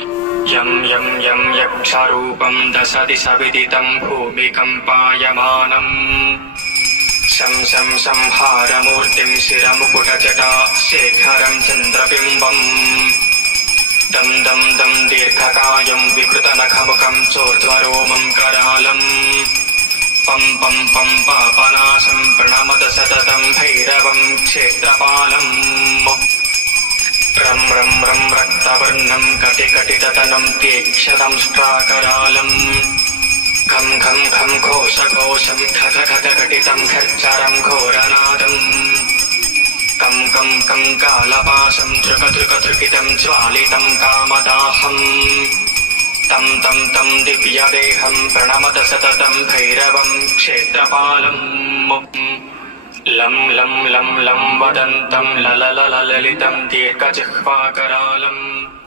यं यं यं यक्षरूपं दशदिश विदितं भूमिकम्पायमानम् शं शं संहारमूर्तिं शिरमुकुटजटा शेखरं चन्द्रबिम्बम् दं दं दं दीर्घकायं विकृतनखमुखं चोर्ध्वरोमं करालम् पं पं पं पापनाशं प्रणमत सततं भैरवं क्षेत्रपालम् रं रं रं रक्तवर्णं कटिकटिततनं तीक्ष्णदंष्ट्राकरालम् खं खं खं घोषघोषं खख खख घटितं खच्चरं घोरनादम् कं कं कं कालपाशं धृक धृक धृकितं ज्वालितं कामदाहम् तं तं तं दिव्यदेहं प्रणमत सततं भैरवं क्षेत्रपालम् लं लं लं लं वदन्तं लललललितं दीर्घजिह्वाकरालम्